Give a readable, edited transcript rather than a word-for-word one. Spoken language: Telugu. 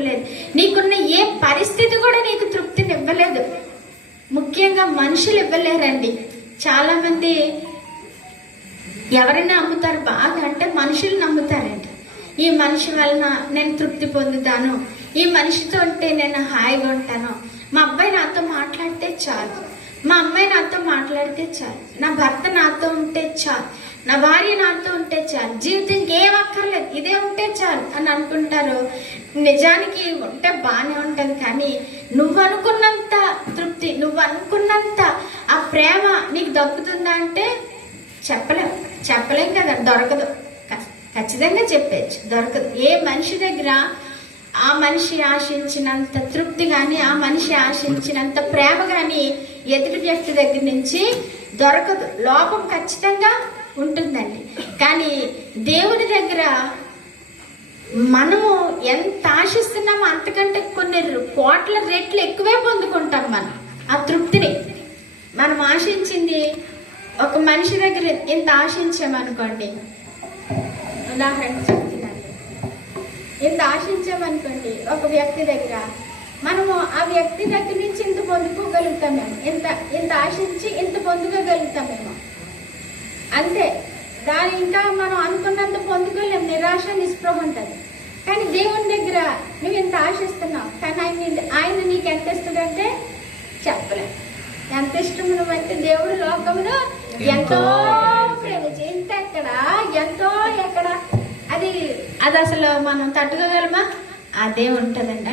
ఇవ్వలేదు. నీకున్న ఏ పరిస్థితి కూడా నీకు తృప్తిని ఇవ్వలేదు. ముఖ్యంగా మనుషులు ఇవ్వలేరండి. చాలా మంది ఎవరైనా నమ్ముతారు బాగా అంటే మనుషులు నమ్ముతారండి. ఈ మనిషి వలన నేను తృప్తి పొందుతాను, ఈ మనిషితో ఉంటే నేను హాయిగా ఉంటాను, మా అబ్బాయి నాతో మాట్లాడితే చాలు, మా అమ్మాయి నాతో మాట్లాడితే చాలు, నా భర్త నాతో ఉంటే చాలు, నా భార్య నాతో ఉంటే చాలు, జీవితం ఇంకేం అక్కర్లేదు, ఇదే ఉంటే చాలు అని అనుకుంటారు. నిజానికి ఉంటే బాగానే ఉంటుంది, కానీ నువ్వు అనుకున్నంత తృప్తి, నువ్వు అనుకున్నంత ఆ ప్రేమ నీకు దక్కుతుందా అంటే చెప్పలేం కదా, దొరకదు. ఖచ్చితంగా చెప్పచ్చు, దొరకదు. ఏ మనిషి దగ్గర ఆ మనిషి ఆశించినంత తృప్తి కానీ, ఆ మనిషి ఆశించినంత ప్రేమ కానీ ఎదుటి వ్యక్తి దగ్గర నుంచి దొరకదు. లోపం ఖచ్చితంగా ఉంటుందండి. కానీ దేవుడి దగ్గర మనము ఎంత ఆశిస్తున్నామో అంతకంటే కొన్ని కోట్ల రెట్లు ఎక్కువే పొందుకుంటాం మనం ఆ తృప్తిని. మనం ఆశించింది ఒక మనిషి దగ్గర ఇంత ఆశించామనుకోండి, ఉదాహరణ చెప్తున్నాను, ఇంత ఆశించామనుకోండి ఒక వ్యక్తి దగ్గర, మనము ఆ వ్యక్తి దగ్గర నుంచి ఇంత పొందుకోగలుగుతామేమో, ఇంత ఆశించి ఇంత పొందుకోగలుగుతామేమో, అంతే. దాని ఇంకా మనం అనుకున్నంత పొందుకోలేము, నిరాశ నిస్పృహ ఉంటుంది. కానీ దేవుని దగ్గర నువ్వు ఇంత ఆశిస్తున్నావు, కానీ ఆయన నీకు ఎంత ఇస్తుందంటే చెప్పలేము. ఎంత ఇష్టం నువ్వంటే దేవుడు లోకంలో ఎంతో ప్రేమించి ఇంత ఎక్కడ ఎంతో ఎక్కడ అది అసలు మనం తట్టుకోగలమా? అదే ఉంటుందండి. అంటే